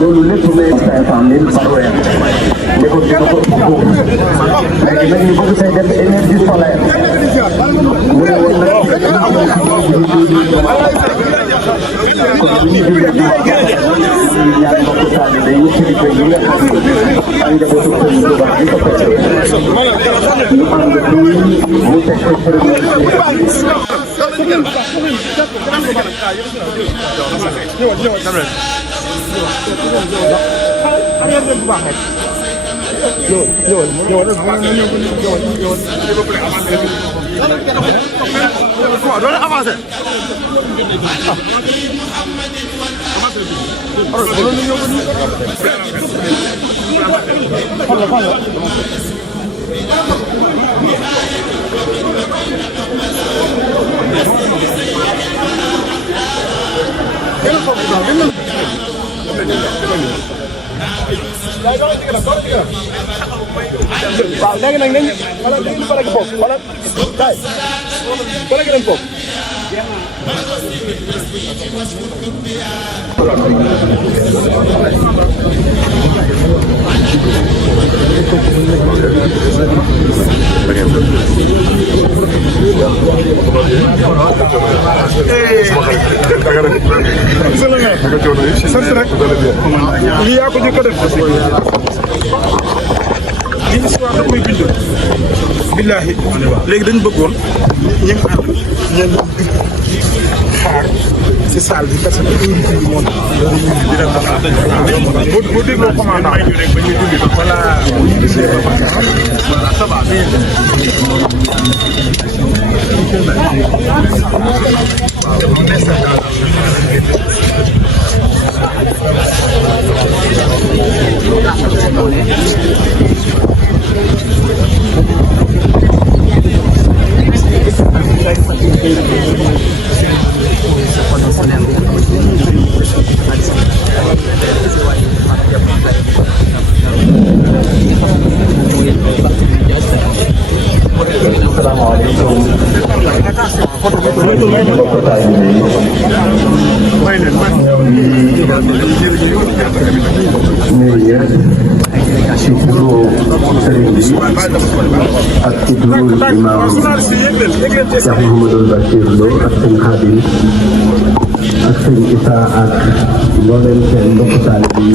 loolu lépp may 500 000 par weer ne ko dina ko léegi nag ñu bëgg say def énergie solaire mu ne woon nag ñaan mbokku taalibe yi kilifa yi nga xam ne ak njabootu Sëriñ Tuubaa di ko fekkee ñu ànd fii mu teg ko waaw léegi nag nañu wala dañu faral di foofu wala kay wala gën a foofu. lii yaa ko njëkk a def lii histoire da koy bind billaahi léegi dañu bëggoon ñu xaar ci salle bi parce que heure bi moo boo dégloo commandant voilà ça va ci turu sëriñ bi ak ci turu imaam Cheikh Mouhamadoul Bachir Lo ak sëñ Khadim ak sëñ Issa ak mbooleem seen mbokku taalibe yi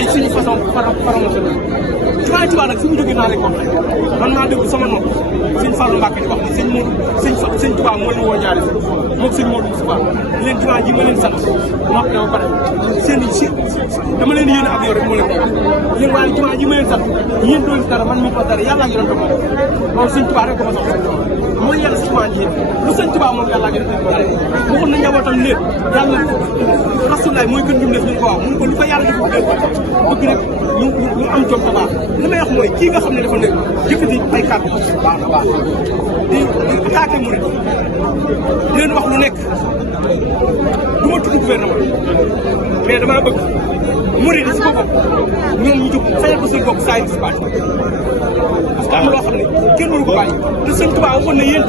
ay suñu façon formation jumaa Tuubaa nag fi mu jógee naa leen ko man maa déglu sama nopp sëñ Fallou Mbacke di wax ni sëñ Tuubaa moo leen woo ñaari fa moom sëñ Modou Moustapha leen jumaa ji ma leen sant moo ko pare seen si dama leen yéene ab yor rek moo leen ko yéen waaye jumaa ji ma leen sant yéen doon si dara man mi ko dara yàlla ngi doon ko moom loolu sëñ Tuubaa rek ko ma soxla mooy yàlla si jumaa ji lu sëñ Tuubaa moom yàlla ngi doon ko pare waxoon na njabootam leen yàlla rasulaay mooy gën dum def ñu ko wax mun ko lu ko yàlla def bëgg rek ñu am jom ko baax li may wax mooy kii nga xam ne dafa nekk yëkkati ay kàddu baax a baax di attaqué murid di leen wax lu nekk du ma tudd gouvernement mais damaa bëgg murid yi si boppam ñoom ñu jóg fayal ko seen bopp saa yi si baat parce que am na loo xam ne kenn mënu ko bàyyi te sëñ Tuubaa waxoon na yéen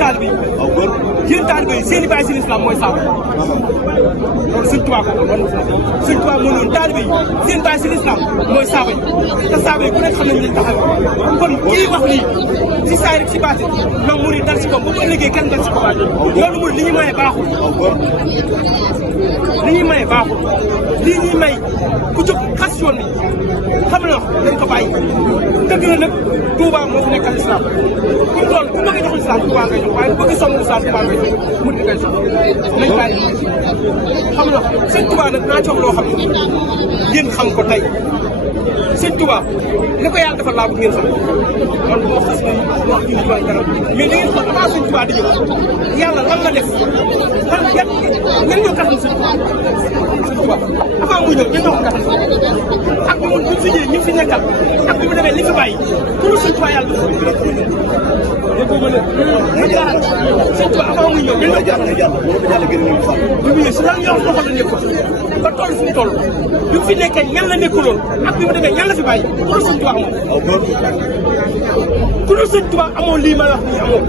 taalibe yi seen i bàyyi si lislaam mooy saaba loolu sëñ Tuubaa ko wan sëñ Tuubaa moo noonu taalibe yi seen bàyyi si lislaam mooy saaba yi te saaba yi ku nekk xam nañ leen taxaw kon kii wax lii si saay rek si baati ñoom murid dal si koom ba ko liggéey kenn dal si koom loolu murid li ñuy maye baaxul li ñuy maye baaxul lii ñuy may ku jóg xas yoon bi xam na dañ ko bàyyi dëgg la nag Touba moo fi nekkal islam pour loolu ku bëgg a jox islam Touba ngay jox waaye bu bëgg sonn islam Touba ngay jox mu di ngay jox nañ bàyyi xam na sëñ Touba nag naa jox loo xam ne ngeen xam ko tey sëñ Touba li ko yàlla defal laa bëgg ngeen xam man bu ma xas ne wax ji ñu dara mais da ngeen xool avant sëñ Touba di ñëw yàlla lan la def lan yan ñan ñoo kattan sëñ Touba avant muy ñëw ñan ñoo ko kattan ak bi mu fi ñëwee ñu fi nekkal ak bi mu demee li fi bàyyi pour sëñ Touba yàlla def déggoo ma ne dara sëñ Touba avant muy ñëw ñan ñoo yàlla gën a ñu xam bi mu ñëw si lan yow loxo la nekkoon ba toll fi mu toll bi mu fi nekkee ñan la nekkuloon ak bi mu demee ñan la fi bàyyi pour sëñ Touba amoon ku dul sëñ Touba amoon lii may wax nii amoon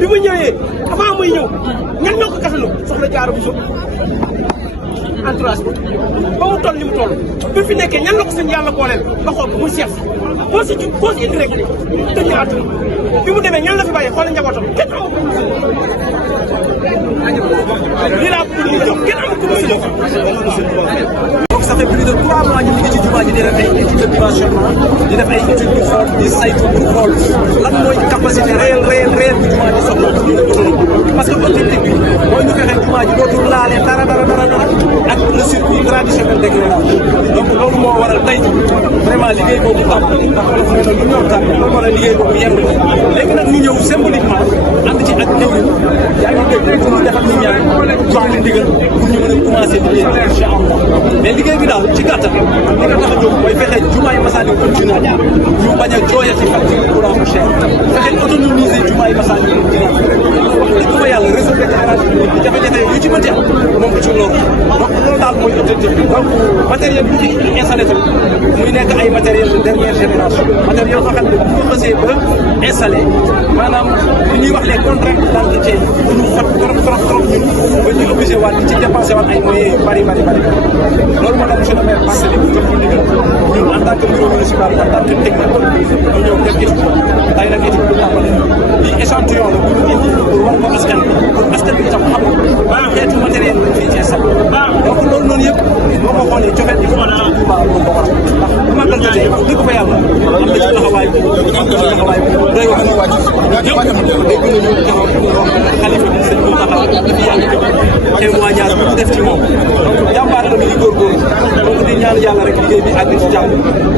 bi mu ñëwee avant muy ñëw ñan ñoo ko kasalu soxla Jaara Buso entourage ba mu toll ni mu toll bi fi nekkee ñan la ko sëñ yàlla booleel ba xool ko muy seet boo si indi rek tëj na àdduna bi mu demee ñan la fi bàyyi xoolal njabootam kenn amu ko lii laa bëgg ñu jox kenn amu ko mu sëñ donc ça fait plus de 3 mois ñu ngi ci jumaa ji di def ay études de dimensionnement di def ay études du xool di saytu du xool lan mooy capacité réelle bi jumaa ji soxla parce que objectif bi mooy ñu fexe jumaa ji dootul laale dara ak le circuit traditionnel d'éclairage donc loolu moo waral tey vraiment liggéey boobu tax lu ñor tax loolu moo waral liggéey boobu yemb léegi nag ñu ñëw symboliquement ànd ci ak ñëw yaa ngi dégg pour ñu defal ñu ñaan jox leen ndigal pour ñu mën a commencer liggéey bi incha allah mais liggéey bi daal ci gàttal li nga tax a jóg mooy fexe jumaay Massalikul Jinaan ñu bañ a jooyati facture courant bu cher fexe autonomiser jumaay Massalikul Jinaan wax dëgg fa yàlla réseau d'éclairage bi jafe-jafe yu ci mënti am moom du ci loolu donc loolu daal mooy objectif bi donc matériel bi ñu installé tamit muy nekk ay matériel de dernière génération matériel yoo xam ne bu ko xasee ba installé maanaam li ñuy wax les contraintes d'entretien yi ñu fat trop ñun ba ñu obligé waat di ci dépensé waat ay moyens yu bari loolu moo tax monsieur le maire Barthélémy bu jox ko ndigal ñun en tant que bureau municipal en tant que technique ñu ñëw def étude tey nag étude bu tàmbali lii échantillon la bu ñu indi pour war ko askan bi pour askan bi itam xam ban xeetu matériel lañ fii ci installé donc loolu noonu yëpp boo ko xoolee cofet yi Touba moo ko waral ndax bu màggal jotee wax dëgg fa yàlla am na ci taxawaay doy wax ñëpp dégg nañu taxaw xalifa bi sëñ Mountakha dafa yàgg témoignage bu ñu def ci moom donc jàmbaar la mi ngi góorgóorlu donc di ñaan yàlla rek liggéey bi àgg ci jàmm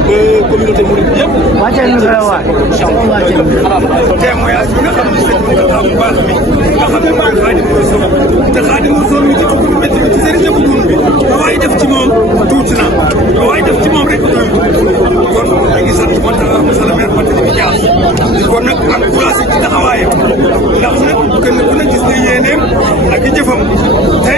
ba communauté mouride yëpp wàcceel ñu koy waay témoignage bi nga xam ne sëñ Mountakha bu baax bi nga xam ne maa ngi Xaadimu Rasuul te Xaadimu Rasuul mi ci ëpp métti ci kon nag encouragé ci taxawaayam ndax nag kenn ku ne gis na yéeneem ak i jëfam tey